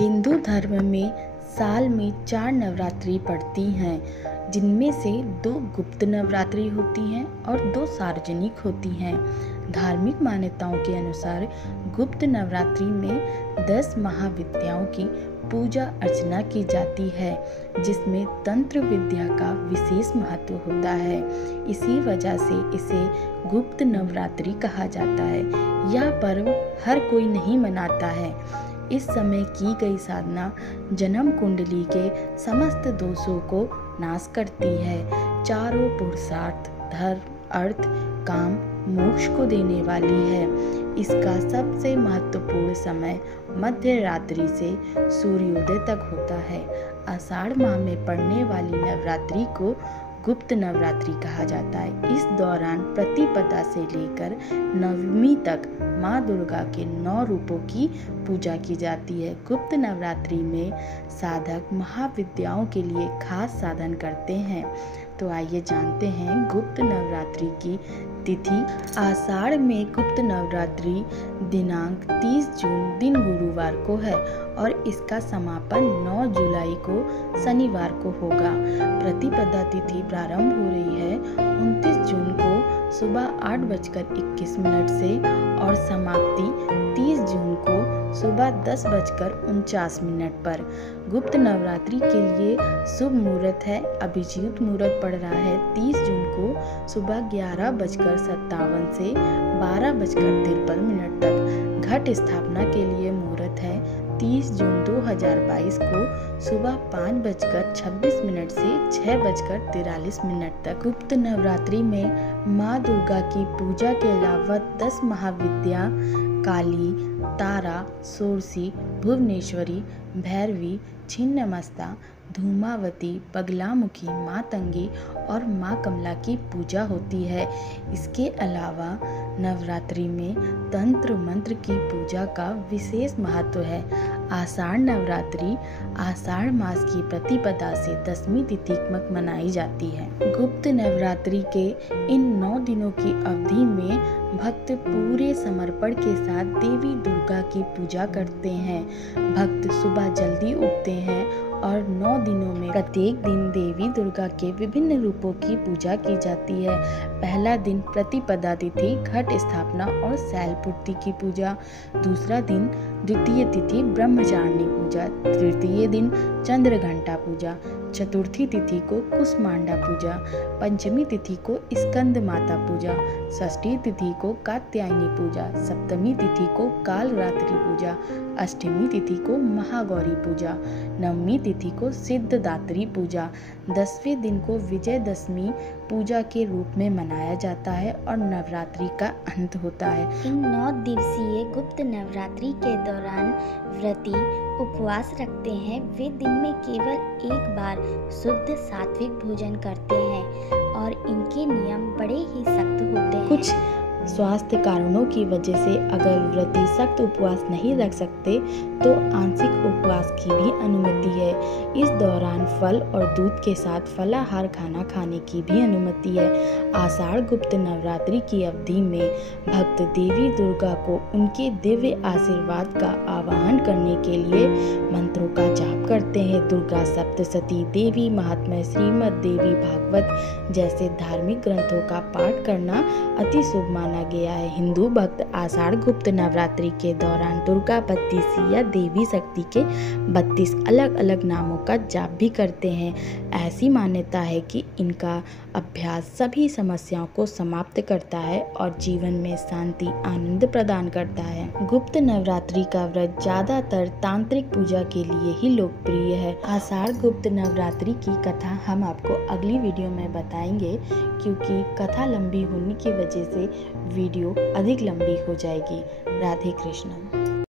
हिंदू धर्म में साल में 4 नवरात्रि पड़ती हैं, जिनमें से 2 गुप्त नवरात्रि होती हैं और 2 सार्वजनिक होती हैं। धार्मिक मान्यताओं के अनुसार गुप्त नवरात्रि में 10 महाविद्याओं की पूजा अर्चना की जाती है, जिसमें तंत्र विद्या का विशेष महत्व होता है। इसी वजह से इसे गुप्त नवरात्रि कहा जाता है। यह पर्व हर कोई नहीं मनाता है। इस समय की गई साधना जन्म कुंडली के समस्त दोषों को नाश करती है। चारों पुरुषार्थ धर्म, अर्थ, काम, मोक्ष को देने वाली है। इसका सबसे महत्वपूर्ण समय मध्य रात्रि से सूर्योदय तक होता है। आषाढ़ माह में पड़ने वाली नवरात्रि को गुप्त नवरात्रि कहा जाता है। इस दौरान प्रतिपदा से लेकर नवमी तक माँ दुर्गा के 9 रूपों की पूजा की जाती है। गुप्त नवरात्रि में साधक महाविद्याओं के लिए खास साधन करते हैं। तो आइए जानते हैं गुप्त नवरात्रि की तिथि। आषाढ़ में गुप्त नवरात्रि दिनांक 30 जून दिन गुरुवार को है और इसका समापन 9 जुलाई को शनिवार को होगा। प्रतिपदा तिथि प्रारंभ हो रही है 29 जून को सुबह 8:21 से और समाप्ति 30 जून को सुबह 10:49 पर। गुप्त नवरात्रि के लिए शुभ मुहूर्त है। अभिजीत मुहूर्त पड़ रहा है 30 जून को सुबह 11:57 से 12:53 तक। घट स्थापना के लिए मुहूर्त है 30 जून 2022 को सुबह 5:26 से 6:43 तक। गुप्त नवरात्रि में माँ दुर्गा की पूजा के अलावा 10 महाविद्या काली, तारा, सोरसी, भुवनेश्वरी, भैरवी, छिन्नमस्ता, धूमावती, बगलामुखी, मातंगी और माँ कमला की पूजा होती है। इसके अलावा नवरात्रि में तंत्र मंत्र की पूजा का विशेष महत्व है। आषाढ़ नवरात्रि आषाढ़ मास की प्रतिपदा से 10वीं तिथि तक मनाई जाती है। गुप्त नवरात्रि के इन 9 दिनों की अवधि में भक्त पूरे समर्पण के साथ देवी दुर्गा की पूजा करते हैं। भक्त सुबह जल्दी उठते हैं और 9 दिनों में प्रत्येक दिन देवी दुर्गा के विभिन्न रूपों की पूजा की जाती है। पहला दिन प्रतिपदा तिथि घट स्थापना और शैलपुत्री की पूजा, दूसरा दिन द्वितीय तिथि ब्रह्मचारिणी पूजा, तृतीय दिन चंद्र घंटा पूजा, चतुर्थी तिथि को कुसमांडा पूजा, पंचमी तिथि को स्कंद माता पूजा, षष्ठी तिथि को कात्यायनी पूजा, सप्तमी तिथि को कालरात्रि पूजा, अष्टमी तिथि को महागौरी पूजा, नवमी तिथि को सिद्धदात्री पूजा, 10वें दिन को विजयदशमी पूजा के रूप में मनाया जाता है और नवरात्रि का अंत होता है। इन 9 दिवसीय गुप्त नवरात्रि के दौरान व्रती उपवास रखते हैं। वे दिन में केवल एक बार शुद्ध सात्विक भोजन करते हैं और इनके नियम बड़े ही सख्त होते हैं। कुछ स्वास्थ्य कारणों की वजह से अगर व्रती सख्त उपवास नहीं रख सकते तो आंशिक उपवास की भी अनुमति है। इस दौरान फल और दूध के साथ फलाहार खाना खाने की भी अनुमति है। आषाढ़ गुप्त नवरात्रि की अवधि में भक्त देवी दुर्गा को उनके दिव्य आशीर्वाद का आवाहन करने के लिए मंत्रों का जाप करते हैं। दुर्गा सप्तशती, देवी महात्म्य, श्रीमद् देवी भागवत जैसे धार्मिक ग्रंथों का पाठ करना अति शुभ माना गया है। हिंदू भक्त आषाढ़ गुप्त नवरात्रि के दौरान दुर्गा 32 या देवी शक्ति के 32 अलग अलग नामों का जाप भी करते हैं। ऐसी मान्यता है कि इनका अभ्यास सभी समस्याओं को समाप्त करता है और जीवन में शांति आनंद प्रदान करता है। गुप्त नवरात्रि का व्रत ज्यादातर तांत्रिक पूजा के लिए ही लोकप्रिय है। आषाढ़ गुप्त नवरात्रि की कथा हम आपको अगली वीडियो में बताएंगे, क्योंकि कथा लंबी होने की वजह से वीडियो अधिक लंबी हो जाएगी। राधे कृष्ण।